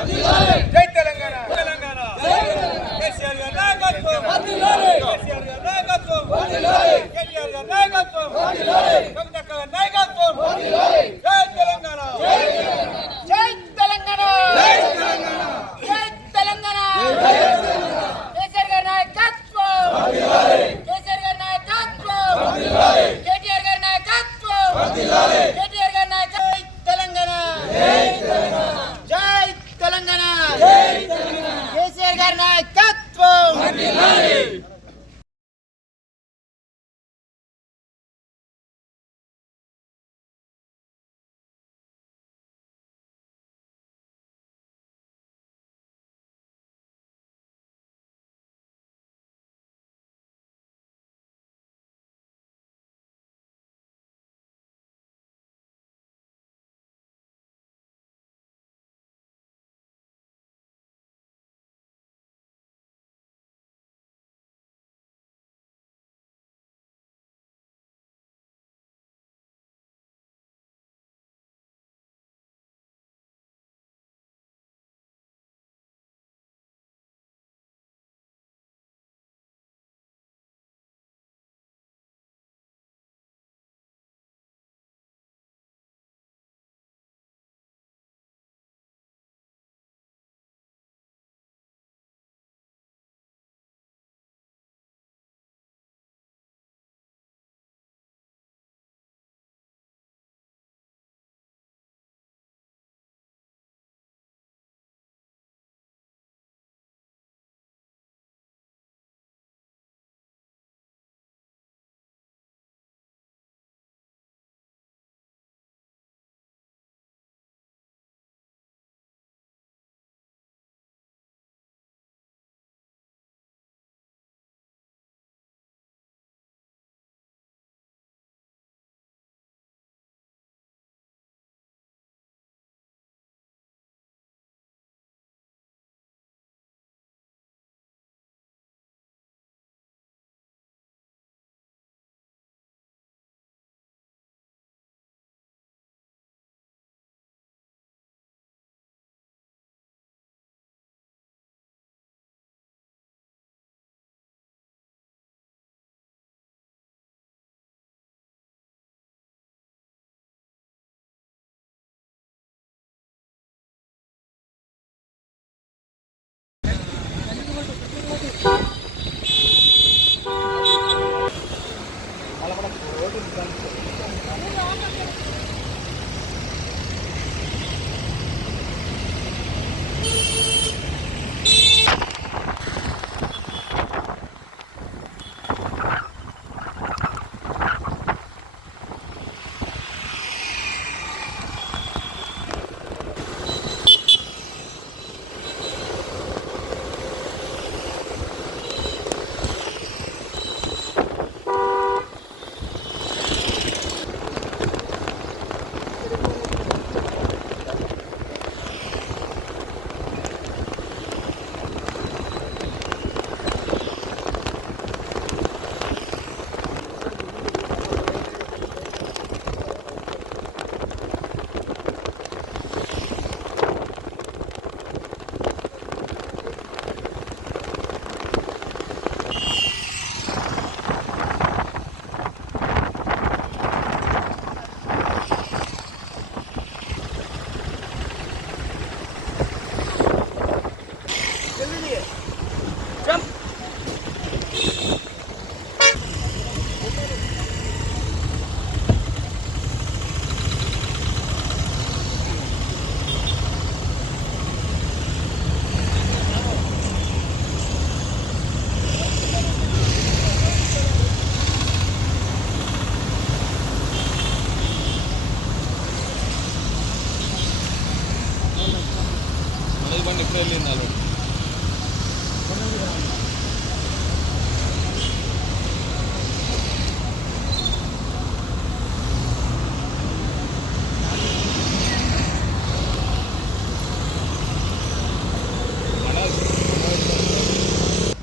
జై తెలంగాణ కేసీఆర్ గారి నాయకత్వం కేసీఆర్ గారి నాయకత్వం కేటీఆర్ గారి నాయకత్వం కవితక్క గారి నాయకత్వం జై తెలంగాణ జై తెలంగాణ జై తెలంగాణ కేసీఆర్ గారి నాయకత్వం కేసీఆర్ గారి నాయకత్వం కేటీఆర్ గారి నాయకత్వం కేటీఆర్ గారి నాయకత్వం జై తెలంగాణ కేసీఆర్ గారి నాయకత్వం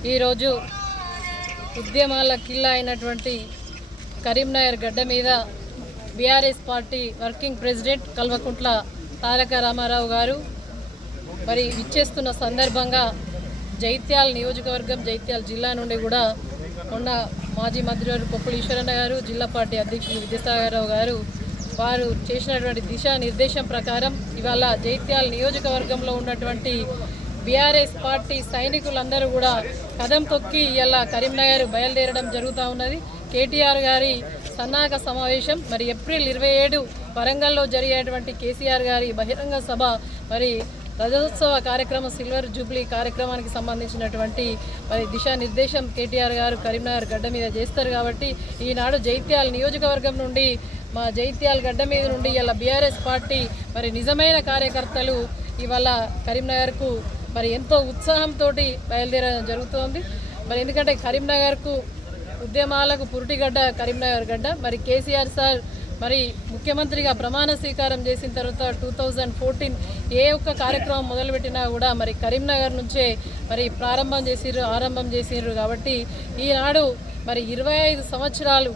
ఈరోజు ఉద్యమాల కిల్లా అయినటువంటి కరీంనగర్ గడ్డ మీద BRS party working president Kalvakuntla Taraka Rama Rao గారు మరి ఇచ్చేస్తున్న సందర్భంగా జైత్యాల నియోజకవర్గం జైత్యాల జిల్లా నుండి కూడా మొన్న మాజీ మంత్రివర్యులు కొప్పుల ఈశ్వరన్న గారు, జిల్లా పార్టీ అధ్యక్షులు విద్యాసాగరరావు గారు వారు చేసినటువంటి దిశానిర్దేశం ప్రకారం ఇవాళ జైత్యాల నియోజకవర్గంలో ఉన్నటువంటి బీఆర్ఎస్ పార్టీ సైనికులందరూ కూడా కదం తొక్కి ఇలా కరీంనగర్ బయలుదేరడం జరుగుతూ ఉన్నది. కేటీఆర్ గారి సన్నాహక సమావేశం మరి ఏప్రిల్ 27 వరంగల్లో జరిగేటువంటి కేసీఆర్ గారి బహిరంగ సభ మరి రజతోత్సవ కార్యక్రమం సిల్వర్ జూబ్లీ కార్యక్రమానికి సంబంధించినటువంటి మరి దిశానిర్దేశం కేటీఆర్ గారు కరీంనగర్ గడ్డ మీద చేస్తారు. కాబట్టి ఈనాడు జైత్యాల నియోజకవర్గం నుండి మా జైత్యాల గడ్డ మీద నుండి ఇలా బీఆర్ఎస్ పార్టీ మరి నిజమైన కార్యకర్తలు ఇవాళ కరీంనగర్కు మరి ఎంతో ఉత్సాహంతో బయలుదేరడం జరుగుతోంది. మరి ఎందుకంటే కరీంనగర్కు ఉద్యమాలకు పురిటిగడ్డ కరీంనగర్ గడ్డ. మరి కేసీఆర్ సార్ మరి ముఖ్యమంత్రిగా ప్రమాణ స్వీకారం చేసిన తర్వాత 2014 ఏ ఒక్క కార్యక్రమం మొదలుపెట్టినా కూడా మరి కరీంనగర్ నుంచే మరి ఆరంభం చేసిర్రు. కాబట్టి ఈనాడు మరి 25 సంవత్సరాలు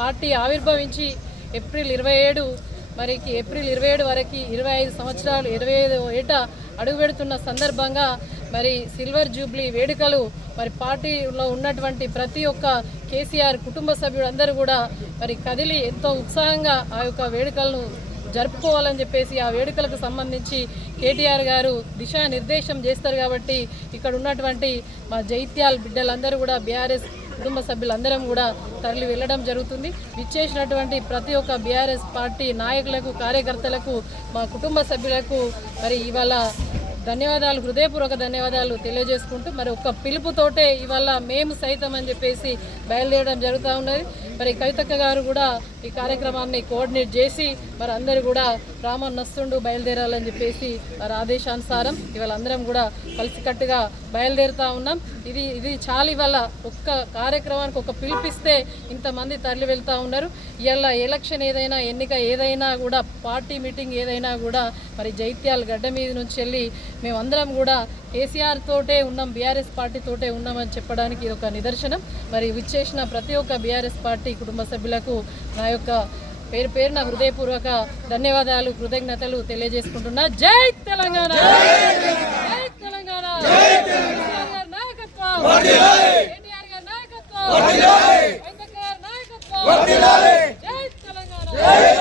పార్టీ ఆవిర్భవించి ఏప్రిల్ 27 వరకు 25 సంవత్సరాలు 25వ ఏట అడుగుపెడుతున్న సందర్భంగా మరి సిల్వర్ జూబ్లీ వేడుకలు మరి పార్టీలో ఉన్నటువంటి ప్రతి ఒక్క కేసీఆర్ కుటుంబ సభ్యులందరూ కూడా మరి కదిలి ఎంతో ఉత్సాహంగా ఆ యొక్క వేడుకలను జరుపుకోవాలని చెప్పేసి ఆ వేడుకలకు సంబంధించి కేటీఆర్ గారు దిశానిర్దేశం చేస్తారు. కాబట్టి ఇక్కడ ఉన్నటువంటి మా జైత్యాల బిడ్డలందరూ కూడా బీఆర్ఎస్ కుటుంబ సభ్యులందరం కూడా తరలి వెళ్ళడం జరుగుతుంది. విచ్చేసినటువంటి ప్రతి ఒక్క బీఆర్ఎస్ పార్టీ నాయకులకు, కార్యకర్తలకు, మా కుటుంబ సభ్యులకు మరి ఇవాళ ధన్యవాదాలు, హృదయపూర్వక ధన్యవాదాలు తెలియజేసుకుంటూ మరి ఒక్క పిలుపుతోటే ఇవాళ మేము సైతం అని చెప్పేసి బయలుదేరడం జరుగుతూ ఉన్నది. మరి కవితక్క గారు కూడా ఈ కార్యక్రమాన్ని కోఆర్డినేట్ చేసి మరి అందరూ కూడా రామన్ నస్తుండు బయలుదేరాలని చెప్పేసి వారి ఆదేశానుసారం ఇవాళ అందరం కూడా కలిసికట్టుగా బయలుదేరుతూ ఉన్నాం. ఇది చాలా ఇవాళ ఒక్క కార్యక్రమానికి ఒక పిలిపిస్తే ఇంతమంది తరలి వెళ్తూ ఉన్నారు. ఇవాళ ఎలక్షన్ ఏదైనా, ఎన్నిక ఏదైనా కూడా, పార్టీ మీటింగ్ ఏదైనా కూడా మరి జైత్యాల గడ్డ మీద నుంచి వెళ్ళి మేమందరం కూడా కేసీఆర్ తోటే ఉన్నాం, బీఆర్ఎస్ పార్టీ తోటే ఉన్నామని చెప్పడానికి ఇది ఒక నిదర్శనం. మరి విచ్చేసిన ప్రతి ఒక్క బీఆర్ఎస్ పార్టీ కుటుంబ సభ్యులకు నా యొక్క పేరున హృదయపూర్వక ధన్యవాదాలు, కృతజ్ఞతలు తెలియజేసుకుంటున్నా. జై తెలంగాణ, జై తెలంగాణ, కేసీఆర్ గారి నాయకత్వం, కేటీఆర్ గారి నాయకత్వం, కవితక్క గారి నాయకత్వం, జై తెలంగాణ.